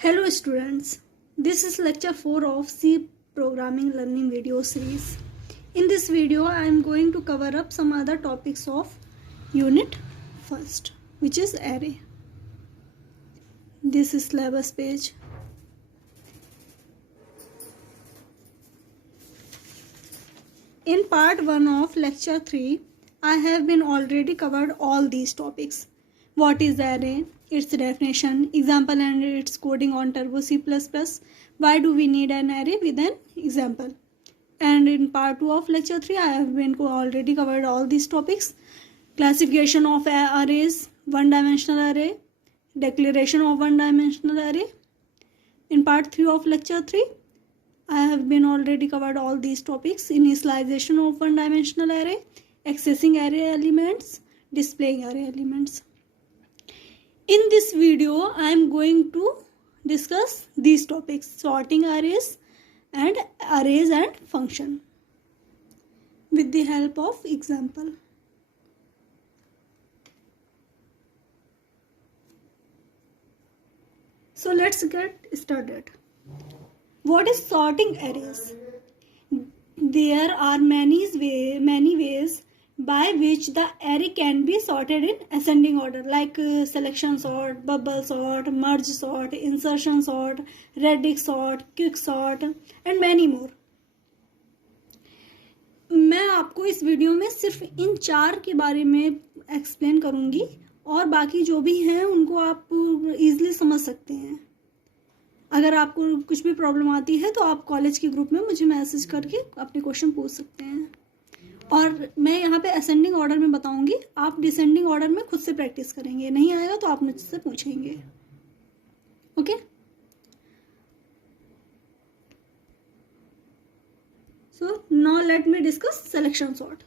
Hello students, this is lecture 4 of C programming learning video series. In this video I am going to cover up some other topics of unit first, which is array. This is syllabus page. In part 1 of lecture 3, I have been already covered all these topics. What is array? Its definition, example and its coding on Turbo C++. Why do we need an array with an example? And in part 2 of lecture 3, I have been already covered all these topics. Classification of arrays, one-dimensional array, declaration of one-dimensional array. In part 3 of lecture 3, I have been already covered all these topics. Initialization of one-dimensional array, accessing array elements, displaying array elements. In this video, I am going to discuss these topics: sorting arrays and function with the help of example. So let's get started. What is sorting arrays? There are many ways by which the array can be sorted in ascending order, like selection sort, bubble sort, merge sort, insertion sort, radix sort, quick sort and many more. मैं आपको इस video में सिर्फ इन 4 के बारे में explain करूंगी और बाकी जो भी हैं उनको आप इजीली समझ सकते हैं. अगर आपको कुछ भी प्रॉब्लम आती है तो आप कॉलेज के ग्रुप में मुझे मैसेज करके अपने क्वेश्चन पूछ सकते हैं. और मैं यहाँ पे असेंडिंग ऑर्डर में बताऊंगी, आप डिसेंडिंग ऑर्डर में खुद से प्रैक्टिस करेंगे. नहीं आएगा तो आप मुझसे पूछेंगे. Okay, so now let me discuss selection sort.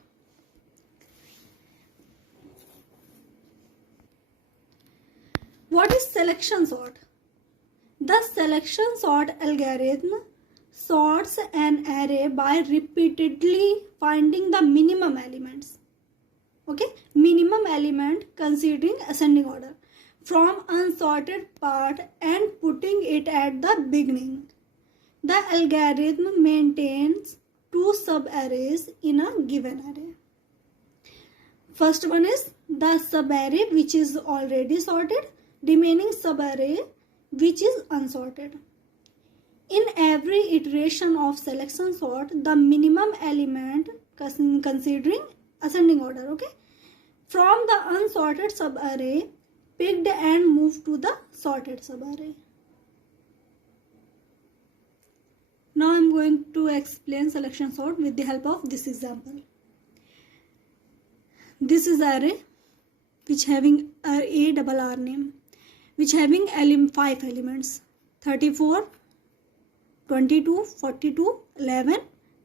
What is selection sort? The selection sort algorithm sorts an array by repeatedly finding the minimum elements. Okay, minimum element considering ascending order from unsorted part and putting it at the beginning. The algorithm maintains 2 sub-arrays in a given array. First one is the sub-array which is already sorted, remaining sub-array which is unsorted. In every iteration of selection sort, the minimum element considering ascending order, okay, from the unsorted subarray picked and moved to the sorted subarray. Now I am going to explain selection sort with the help of this example. This is array which having a double R name, which having 5 elements: 34, 22, 42, 11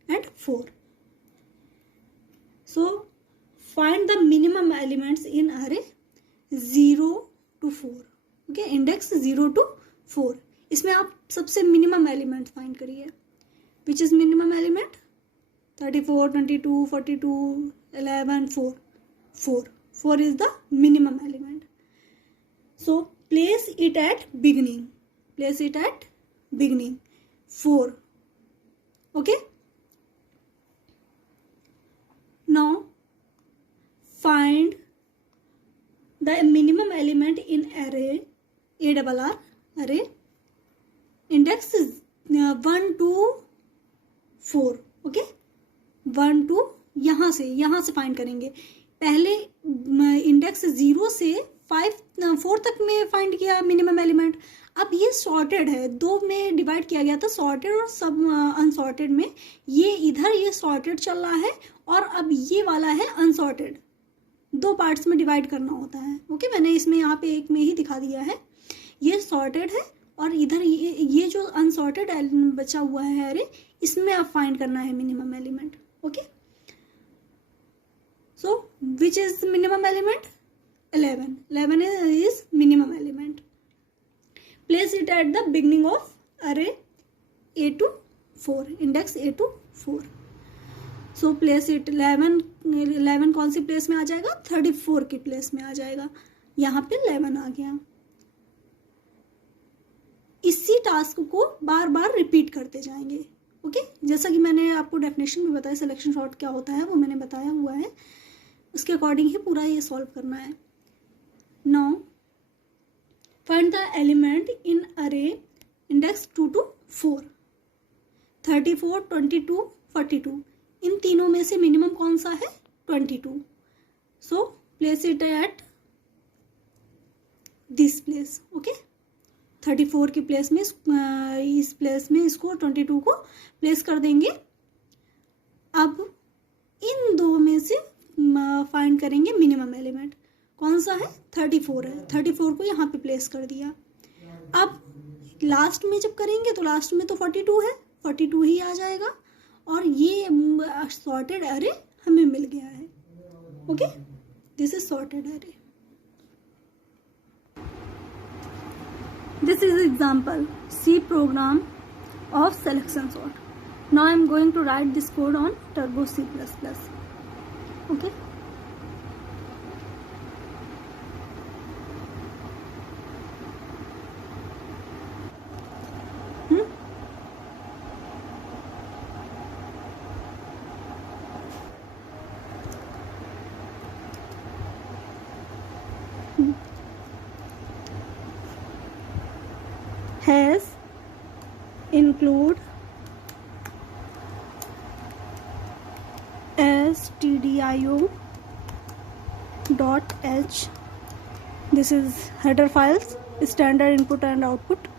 and 4. So find the minimum elements in array 0 to 4. Okay, index 0 to 4. इसमें आप सबसे minimum element find करिए. Which is minimum element? 34, 22, 42, 11, 4. 4 is the minimum element. So place it at beginning. 4. Okay. Now find the minimum element in array ARR array. Index is 1 to 4. Okay, 1 to यहाँ से find करेंगे. पहले index 0 से 4 तक में find किया minimum element. अब ये सॉर्टेड है, 2 में डिवाइड किया गया था, सॉर्टेड और सब अनसॉर्टेड में. ये इधर ये सॉर्टेड चल रहा है और अब ये वाला है अनसॉर्टेड. 2 पार्ट्स में डिवाइड करना होता है. ओके, मैंने इसमें यहाँ पे एक में ही दिखा दिया है. ये सॉर्टेड है और इधर ये जो अनसॉर्टेड बचा हुआ है अरे, इसमें आप फाइंड करना है minimum element. Okay, so which is minimum element? 11 is minimum element. Place it at the beginning of array A to 4, index A to 4. So place it 11 कौन सी प्लेस में आ जाएगा? 34 की प्लेस में आ जाएगा. यहाँ पे 11 आ गया. इसी टास्क को बार बार रिपीट करते जाएंगे। ओके, जैसा कि मैंने आपको डेफिनेशन में बताया सिलेक्शन सॉर्ट क्या होता है वो मैंने बताया हुआ है, उसके अकॉर्डिंग ही पूरा ये सॉल्व करना है। Now find the element in अरे इंडेक्स 2 to 4, 34, 22, 42। इन तीनों में से मिनिमम कौन सा है? 22। So place it at this place. Okay, 34 की प्लेस में इस प्लेस में इसको 22 को प्लेस कर देंगे। अब इन दो में से फाइंड करेंगे मिनिमम एलिमेंट कौन सा है? 34 है, 34 को यहाँ पे प्लेस कर दिया। अब लास्ट में जब करेंगे तो लास्ट में तो 42 है, 42 ही आ जाएगा और ये सॉर्टेड अरे हमें मिल गया है। ओके, दिस इज सॉर्टेड अरे। This is example C program of selection sort. Now I am going to write this code on Turbo C++. Okay. Has include stdio .h. This is header files, standard input and output.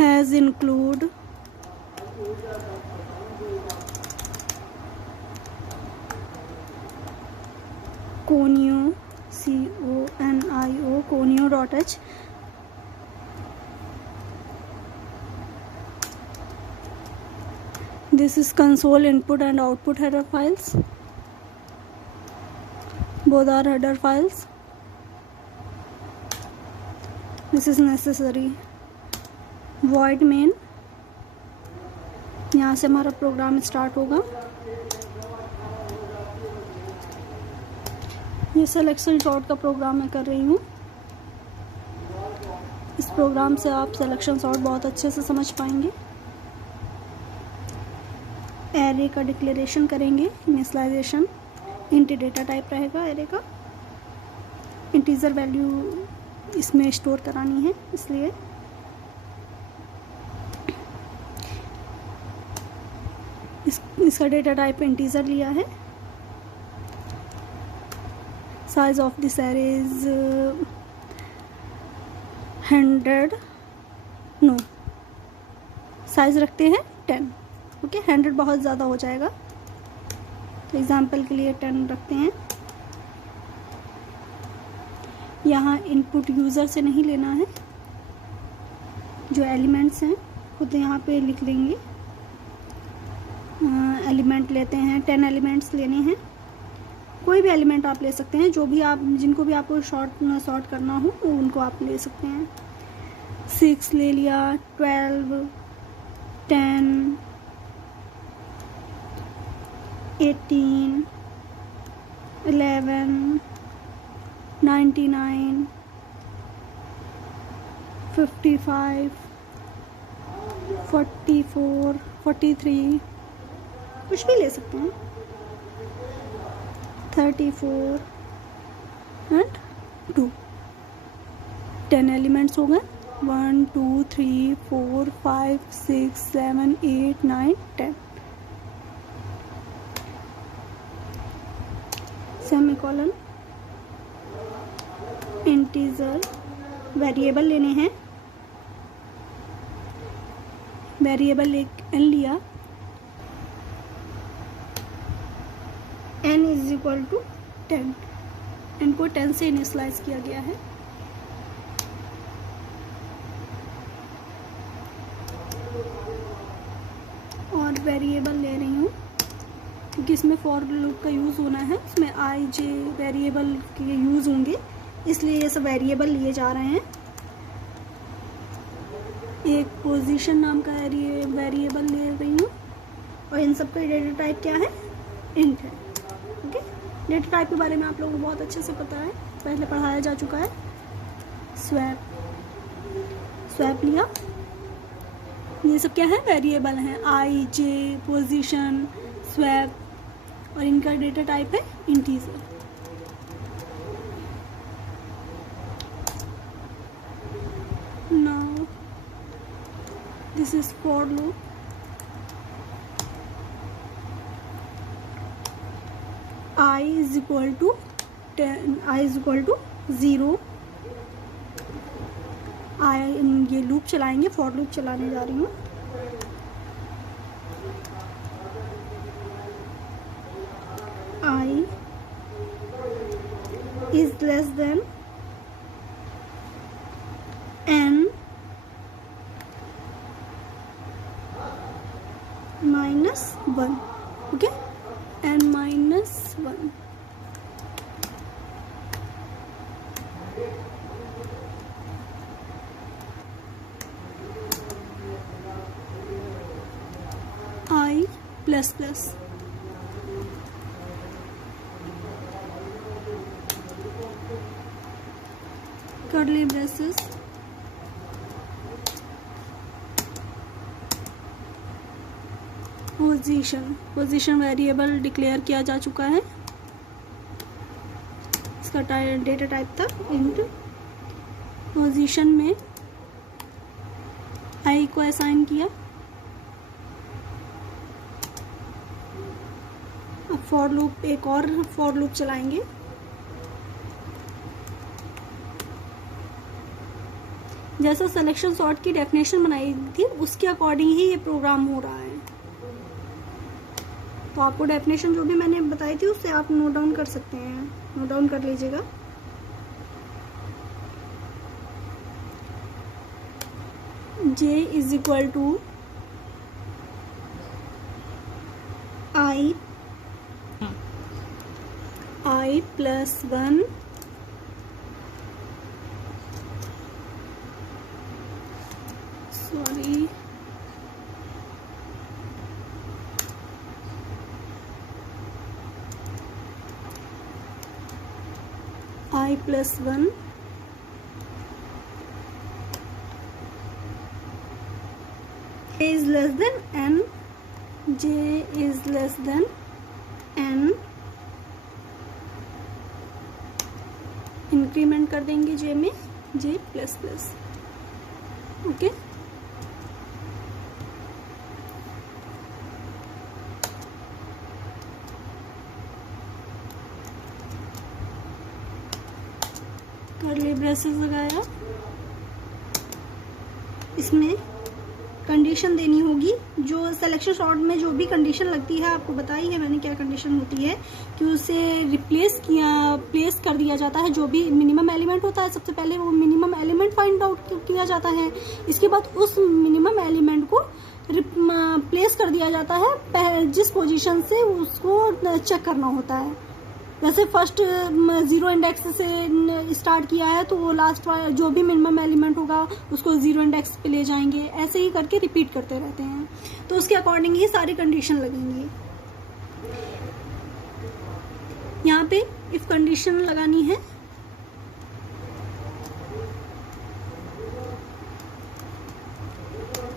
Has include conio conio.h. This is console input and output header files. Both are header files. This is necessary. Void main, यहाँ से हमारा programme start होगा। ये selection sort का programme मैं कर रही हूँ। इस प्रोग्राम से आप सिलेक्शन सॉर्ट बहुत अच्छे से समझ पाएंगे। एरे का डिक्लेरेशन करेंगे, इनिशियलाइजेशन, इंट डेटा टाइप रहेगा एरे का, इंटीजर वैल्यू इसमें स्टोर करानी है इसलिए इसका डेटा टाइप इंटीजर लिया है। Size of this array is 100, no size रखते हैं 10। ओके, 100 बहुत ज़्यादा हो जाएगा तो एग्जाम्पल के लिए 10 रखते हैं। यहाँ इनपुट यूज़र से नहीं लेना है, जो एलिमेंट्स हैं खुद यहाँ पे लिख लेंगे। एलिमेंट लेते हैं, 10 एलिमेंट्स लेने हैं। कोई भी एलिमेंट आप ले सकते हैं, जो भी आप जिनको भी आपको सॉर्ट करना हो उनको आप ले सकते हैं। 6 ले लिया, 12, 10, 18, 11, 99, 55, 44, 43, कुछ भी ले सकते हैं। 34 एंड 2, 10 एलिमेंट्स हो गए। 1, 2, 3, 4, 5, 6, 7, 8, 9, 10। सेमीकोलन, इंटीजर वेरिएबल लेने हैं। वेरिएबल एक n लिया, n is equal to 10। n को 10 से इनिशियलाइज किया गया है। और वेरिएबल ले रही हूँ क्योंकि इसमें फॉर लूप का यूज़ होना है, इसमें आई जे वेरिएबल के यूज़ होंगे, इसलिए ये सब वेरिएबल लिए जा रहे हैं। एक पोजीशन नाम का वेरिएबल ले रही हूँ और इन सब का डेटा टाइप क्या है? इंट है। ओके, डेटा टाइप के बारे में आप लोगों को बहुत अच्छे से पता है, पहले पढ़ाया जा चुका है। स्वैप लिया, ये सब क्या है, वेरिएबल हैं, आई, जे, पोजीशन, स्वैप, और इनका डेटा टाइप है integer. Now this is for loop. I is equal to 10, I is equal to 0। ये लूप चलाएंगे, फॉर लूप चलाने जा रही हूँ। I is less than n minus 1, okay, n minus 1। I plus plus, curly braces, position variable declare किया जा चुका है। इसका डेटा टाइप था इंट। पोजीशन में आई को असाइन किया। अब फॉर लूप, एक और फॉर लूप चलाएंगे। जैसा सिलेक्शन सॉर्ट की डेफिनेशन बनाई थी उसके अकॉर्डिंग ही ये प्रोग्राम हो रहा है। तो आपको डेफिनेशन जो भी मैंने बताई थी उससे आप नोट डाउन कर सकते हैं, नोट डाउन कर लीजिएगा। J is equal to I plus 1 sorry I plus 1 J is less than n, J is less than n, increment कर देंगे J में, J plus plus, okay. Curly braces लगाया। इसमें कंडीशन देनी होगी, जो सिलेक्शन सॉर्ट में जो भी कंडीशन लगती है आपको बताई है मैंने क्या कंडीशन होती है, कि उसे प्लेस कर दिया जाता है। जो भी मिनिमम एलिमेंट होता है सबसे पहले वो मिनिमम एलिमेंट फाइंड आउट किया जाता है। इसके बाद उस मिनिमम एलिमेंट को प्लेस कर दिया जाता है जिस पोजीशन से उसको चेक करना होता है। जैसे फर्स्ट 0 इंडेक्स से स्टार्ट किया है तो वो लास्ट जो भी मिनिमम एलिमेंट होगा उसको 0 इंडेक्स पे ले जाएंगे, ऐसे ही करके रिपीट करते रहते हैं। तो उसके अकॉर्डिंग ही सारी कंडीशन लगेंगी। यहाँ पे इफ कंडीशन लगानी है,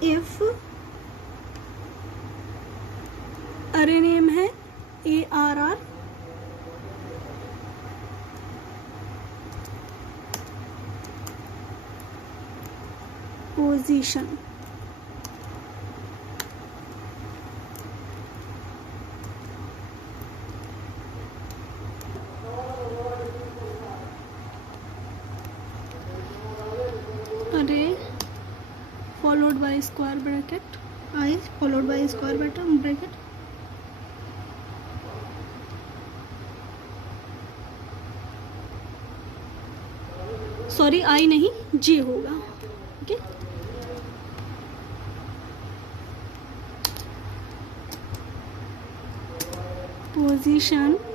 इफ अरे नेम है ARR, पोजीशन अरे followed by square bracket, I followed by square bracket, sorry I नहीं J होगा, ओके।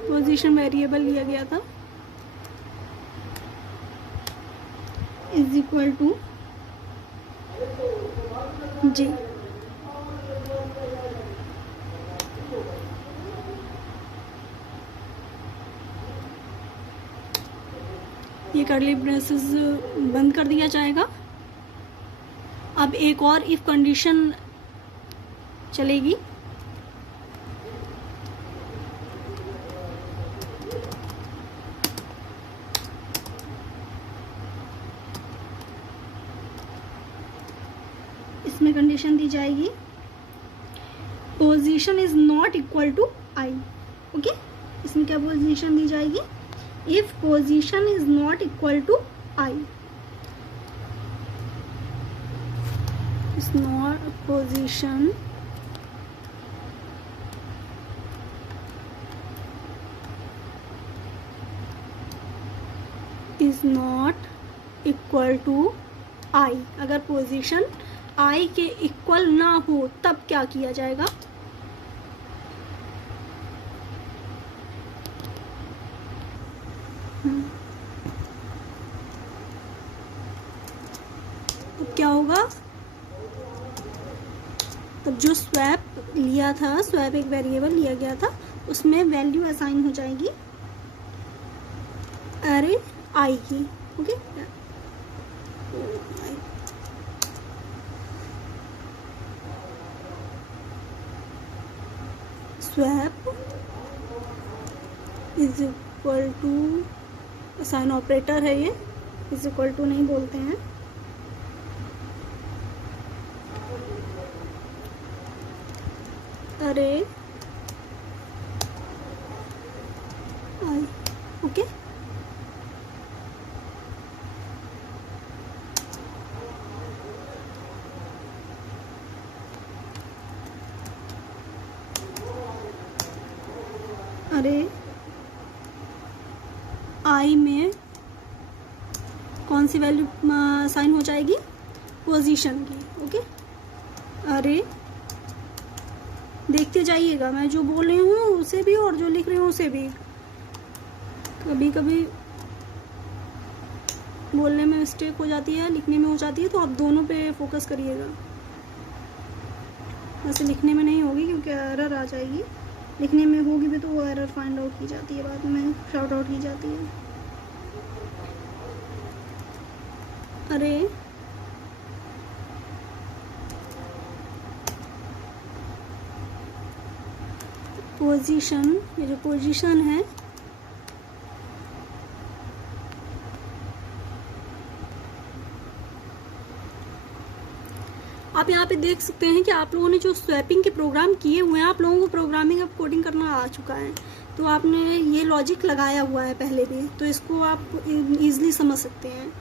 पोजीशन वेरिएबल लिया गया था इज इक्वल टू J। ये कर्ली ब्रेसेस बंद कर दिया जाएगा। अब एक और इफ कंडीशन चलेगी। इसमें कंडीशन दी जाएगी position is not equal to I. Okay, इसमें क्या पोजीशन दी जाएगी? If position is not equal to I, is not position is not equal to I. अगर पोजीशन आई के इक्वल ना हो तब क्या किया जाएगा? अब क्या होगा? तब जो स्वैप लिया था, स्वैप एक वेरिएबल लिया गया था, उसमें वैल्यू असाइन हो जाएगी अरे आई की। Okay, swap is equal to, assign operator है ये, इज इक्वल टू नहीं बोलते हैं, अरे आई। ओके, अरे आई में कौन सी वैल्यू साइन हो जाएगी? पोजीशन की। ओके, अरे देखते जाइएगा, मैं जो बोल रही हूँ उसे भी और जो लिख रही हूँ उसे भी। कभी कभी बोलने में मिस्टेक हो जाती है, लिखने में हो जाती है, तो आप दोनों पे फोकस करिएगा। वैसे लिखने में नहीं होगी क्योंकि एरर आ जाएगी, लिखने में होगी भी तो वो एरर फाइंड आउट की जाती है, बाद में शाउट आउट की जाती है। अरे पोजीशन, ये जो पोजीशन है आप यहाँ पे देख सकते हैं कि आप लोगों ने जो स्वैपिंग के प्रोग्राम किए हुए हैं, आप लोगों को प्रोग्रामिंग अब कोडिंग करना आ चुका है, तो आपने ये लॉजिक लगाया हुआ है पहले भी, तो इसको आप इजीली समझ सकते हैं।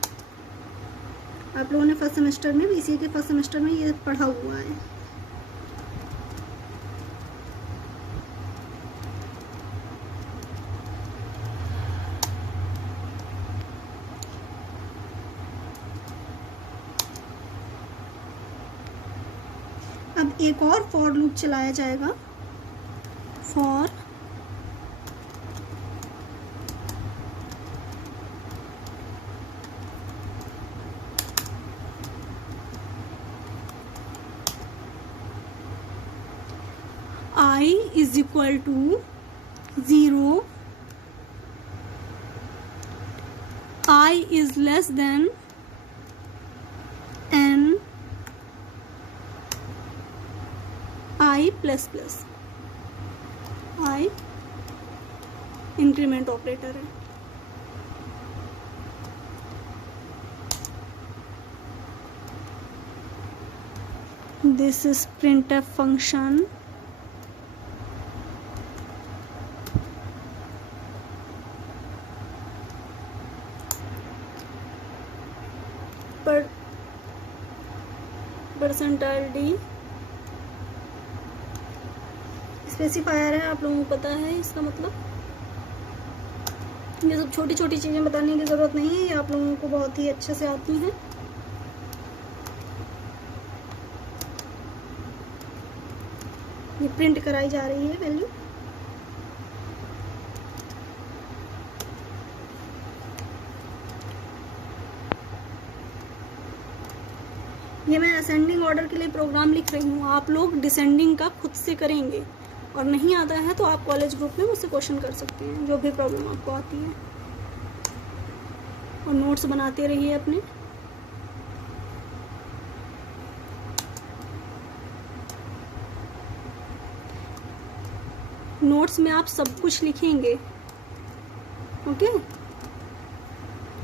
आप लोगों ने फर्स्ट सेमेस्टर में, बीसीए के फर्स्ट सेमेस्टर में ये पढ़ा हुआ है। अब एक और फॉर लूप चलाया जाएगा। For I is equal to 0, I is less than n, I plus plus. I increment operator है। This is printf function. Percentile D specifier है, आप लोगों को पता है इसका मतलब। ये सब छोटी छोटी चीज़ें बताने की ज़रूरत नहीं है, ये आप लोगों को बहुत ही अच्छे से आती हैं। ये प्रिंट कराई जा रही है वैल्यू। ये मैं असेंडिंग ऑर्डर के लिए प्रोग्राम लिख रही हूँ, आप लोग डिसेंडिंग का खुद से करेंगे, और नहीं आता है तो आप कॉलेज ग्रुप में मुझसे क्वेश्चन कर सकते हैं, जो भी प्रॉब्लम आपको आती है। और नोट्स बनाते रहिए अपने। नोट्स में आप सब कुछ लिखेंगे, ओके।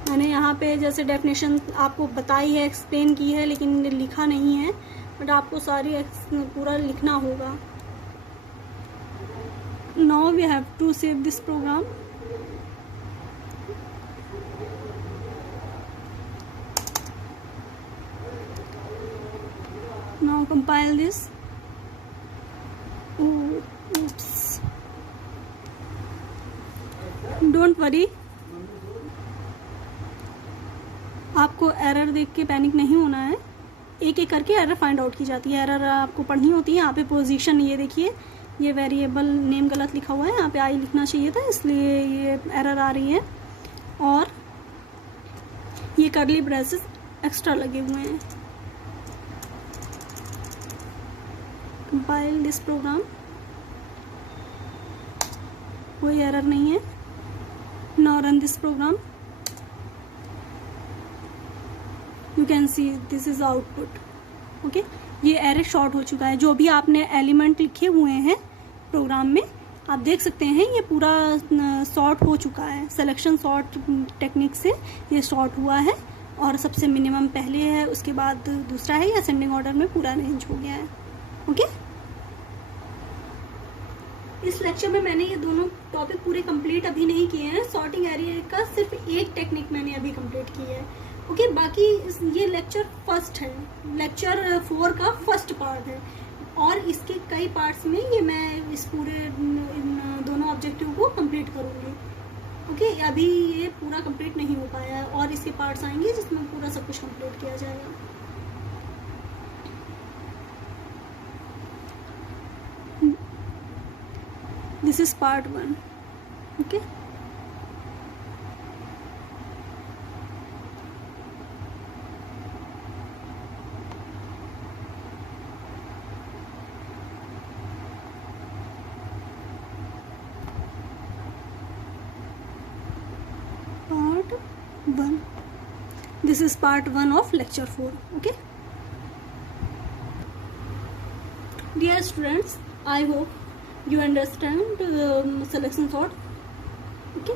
मैंने यहाँ पे जैसे डेफिनेशन आपको बताई है, एक्सप्लेन की है, लेकिन लिखा नहीं है, बट आपको सारी पूरा लिखना होगा। Now we have to save this program. Now compile this. oops, don't worry, आपको एरर देख के पैनिक नहीं होना है। एक एक करके एरर फाइंड आउट की जाती है। एरर आपको पढ़नी होती है। यहाँ पे पोजीशन, ये देखिए, ये वेरिएबल नेम गलत लिखा हुआ है, यहाँ पे आई लिखना चाहिए था, इसलिए ये एरर आ रही है। और ये कर्ली ब्रेसेस एक्स्ट्रा लगे हुए हैं। Compile this program. कोई एरर नहीं है। Now run this program. You can see this is output, okay. ये एरर शॉर्ट हो चुका है। जो भी आपने एलिमेंट लिखे हुए हैं प्रोग्राम में, आप देख सकते हैं ये पूरा सॉर्ट हो चुका है। सिलेक्शन सॉर्ट टेक्निक से ये सॉर्ट हुआ है, और सबसे मिनिमम पहले है, उसके बाद दूसरा है, या असेंडिंग ऑर्डर में पूरा रेंज हो गया है, ओके। इस लेक्चर में मैंने ये दोनों टॉपिक पूरे कंप्लीट अभी नहीं किए हैं। सॉर्टिंग एरिया का सिर्फ एक टेक्निक मैंने अभी कंप्लीट की है, ओके। बाकी ये लेक्चर फर्स्ट है, लेक्चर 4 का फर्स्ट पार्ट है, और इसके कई पार्ट्स में ये मैं इस पूरे दोनों ऑब्जेक्टिव को कंप्लीट करूँगी, ओके। अभी ये पूरा कंप्लीट नहीं हो पाया है, और इसके पार्ट्स आएंगे जिसमें पूरा सब कुछ कंप्लीट किया जाएगा। This is part 1, okay. Part 1. This is part 1 of lecture 4, okay. Dear students, I hope you understand selection sort, okay.